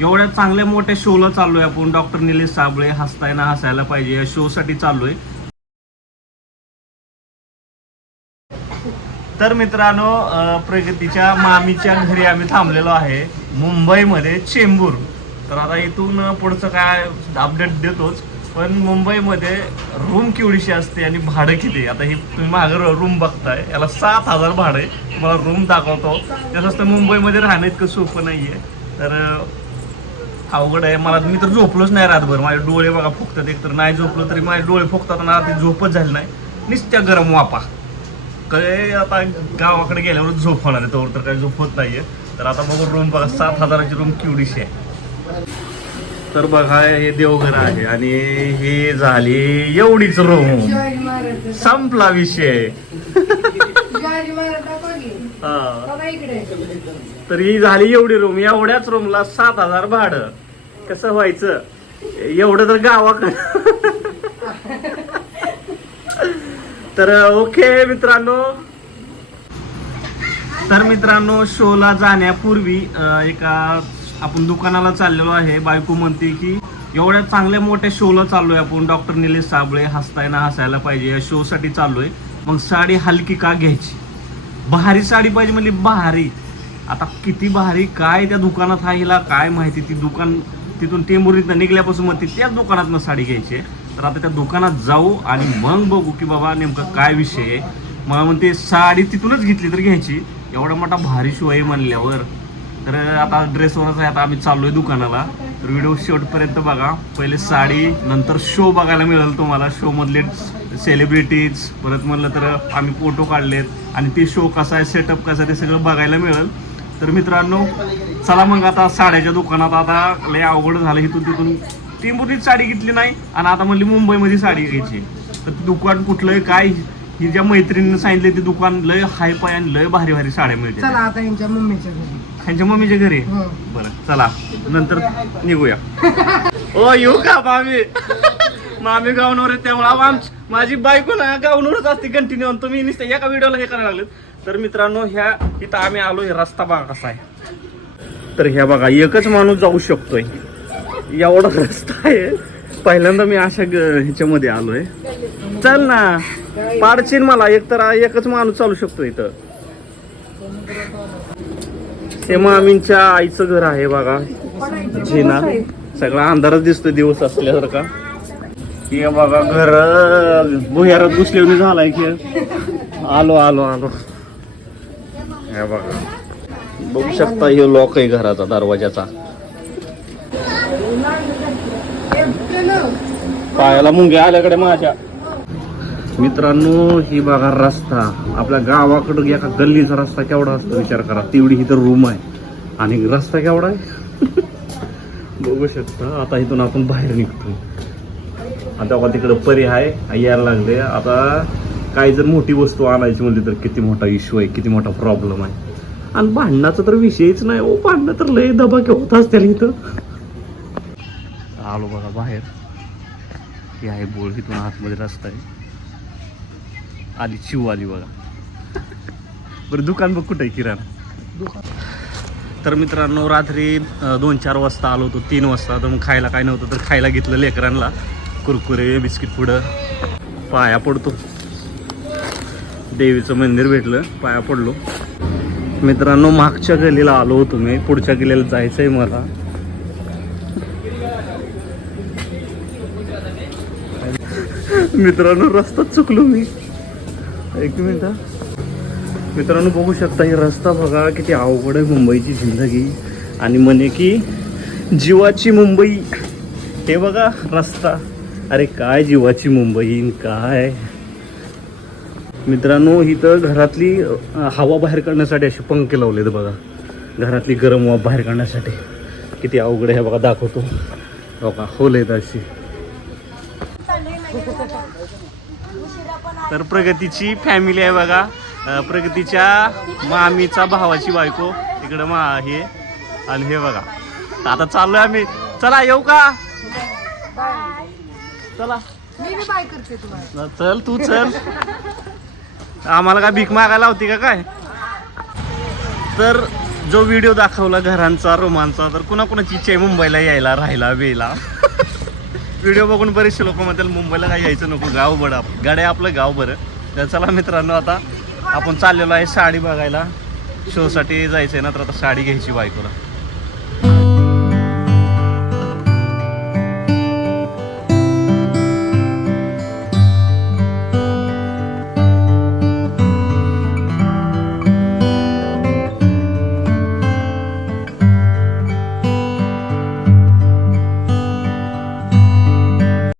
एवढ्या चांगल्या मोठ्या शोला चाललोय आपण. डॉक्टर निलेश साबळे हसताय ना हसायला पाहिजे. या शो साठी चाललोय. तर मित्रांनो प्रगतीच्या मामीच्या घरी आम्ही थांबलेलो आहे. मुंबईमध्ये चेंबूर. तर आता इथून पुढचं काय अपडेट देतोच. पण मुंबईमध्ये रूम केवढीशी असते आणि भाडं किती? आता हे तुम्ही मागं रूम बघताय. याला सात हजार भाडं आहे. तुम्हाला रूम दाखवतो. त्याच असतं मुंबईमध्ये राहणं इतकं सोपं नाहीये. तर अवघड आहे. मला मी तर झोपलोच नाही रातभर. माझे डोळे बघा फुकतात. एक तर नाही झोपलो तरी माझे डोळे फुकतात ना ते झोपच झाली नाही. निसत्या गरम वापा काय आता गावाकडे गेल्यावर झोप होणार आहे तोवर तर काही झोप होत नाहीये. तर आता बघू रूम बघा. सात हजाराची रूम किवडीशी आहे. तर बघा हे देवघर आहे आणि हे झाली एवढीच रूम संपला विषय. हा. तर ही झाली एवढी रूम एवढ्याच रूमला सात हजार भाडं. कसं व्हायचं? एवढं तर गावाकडं तर ओके मित्रांनो. तर मित्रांनो शोला जाण्यापूर्वी एका आपण दुकानाला चाललेलो आहे. बायको म्हणते की एवढ्या चांगल्या मोठ्या शोला चाललोय आपण. डॉक्टर निलेश साबळे हसताय ना हसायला पाहिजे. या शो साठी चाललोय. मग साडी हलकी का घ्यायची? भारी साडी पाहिजे म्हणजे भारी. आता किती भारी? काय त्या दुकानात आहे हिला? काय माहिती? ती दुकान तिथून टेंबुरीतनं निघल्यापासून मग ती त्याच दुकानातनं साडी घ्यायची. आहे. तर आता त्या दुकानात जाऊ आणि मग बघू की बाबा नेमकं काय विषय आहे. मला म्हणते साडी तिथूनच घेतली तर घ्यायची. एवढा मोठा भारी शो आहे म्हणल्यावर. तर आता ड्रेसवरच आहे आता आम्ही चाललोय दुकानाला. तर व्हिडिओ शेवटपर्यंत बघा. पहिले साडी नंतर शो बघायला मिळेल तुम्हाला. शो मधले सेलिब्रिटीज परत म्हणलं तर आम्ही फोटो काढलेत. आणि ते शो कसा आहे सेटअप कसा आहे ते सगळं बघायला मिळेल. तर मित्रांनो चला मग आता साड्याच्या दुकानात आता लय अवघड झालं. इथून तिथून ती मुलीच साडी घेतली नाही आणि आता म्हणली मुंबईमध्ये साडी घ्यायची. तर ते दुकान कुठलं काय? ही ज्या मैत्रिणीनं सांगितले ते दुकान लय हाय पाय आणि लय भारी भारी साड्या मिळते चला आता यांच्या मम्मीच्या घरी. त्यांच्या मम्मीच्या घरी? हो. बरं चला. नंतर निघूया. ओ येऊ का मामी? मामी गावनवर आहे त्यामुळे माझी बायको ना गावनवरच असते कंटिन्यू तुम्ही नुसतं एका व्हिडिओला हे करायला लागलेत. तर मित्रांनो ह्या इथं आम्ही आलो हे रस्ता बघा कसा आहे. तर ह्या बघा एकच माणूस जाऊ शकतोय. एवढा रस्ता आहे. पहिल्यांदा मी अशा ग- ह्याच्यामध्ये आलोय. चल ना पाडशील मला एक तर एकच माणूस चालू शकतो इथं. हे मामींच्या आईचं घर आहे बघा. झिना सगळा अंधारच दिसतोय दिवस असल्यासारखा. हे बघा घर भुयारात घुसले झालाय की आलो आलो आलो. हे बघा. बघू शकता हे लॉक आहे घराचा दरवाजाचा. पायाला मुंग्या आल्याकडे माझ्या. मित्रांनो ही बघा रस्ता. आपल्या गावाकडं एका गल्लीचा रस्ता केवढा असतो विचार करा. तेवढी ही तर रूम आहे. आणि रस्ता केवढा आहे? बघू शकता. आता इथून आपण बाहेर निघतो. आता तिकडं परी आहे यायला लागले. आता काय जर मोठी वस्तू आणायची म्हणली तर किती मोठा इश्यू आहे किती मोठा प्रॉब्लेम आहे. आणि भांडणाचा तर विषयच नाही ओ भांडणं तर लय दबाके होत असतील इथं. आलो बघा बाहेर. हे आहे बोळ इथून आतमध्ये रस्ता आहे. आली चिव आली बघा. बरं दुकान बघ कुठं आहे किराणा? तर मित्रांनो रात्री दोन चार वाजता आलो होतो तीन वाजता. तर मग खायला काय नव्हतं तर खायला घेतलं लेकरांना. कुरकुरे बिस्किट पुढं. पाया पडतो. देवीचं मंदिर भेटलं पाया पडलो. मित्रांनो मागच्या गलीला आलो होतो मी. पुढच्या गलीला जायचं आहे मला. मित्रांनो रस्ताच चुकलो मी. एक मिनिट मित्रांनो बघू शकता ही रस्ता बघा किती अवघड आहे मुंबईची जिंदगी. आणि म्हणे की जीवाची मुंबई. हे बघा रस्ता. अरे काय जीवाची मुंबई काय? मित्रांनो इथं घरातली अं, हवा बाहेर काढण्यासाठी असे पंखे लावलेत बघा. घरातली गरम हवा बाहेर काढण्यासाठी. किती अवघड आहे बघा दाखवतो. बघा होल येत अशी. तर प्रगतीची फॅमिली आहे बघा. प्रगतीच्या मामीचा भावाची बायको इकडं मा हे आणि हे बघा. तर आता चाललोय आम्ही. चला येऊ का? चला. चल तू चल. आम्हाला काय भीक मागायला होती का काय? तर जो व्हिडिओ दाखवला घरांचा रोमांचा तर कुणाकुणाची इच्छा आहे मुंबईला यायला राहायला वेला? व्हिडिओ बघून बरेचसे लोक म्हणतात मुंबईला काय यायचं नको गाव बरं आप- गाड्या आपलं गाव बरं. तर चला मित्रांनो आता आपण चाललेलो आहे साडी बघायला. शोसाठी जायचं आहे ना तर आता साडी घ्यायची बायकोला.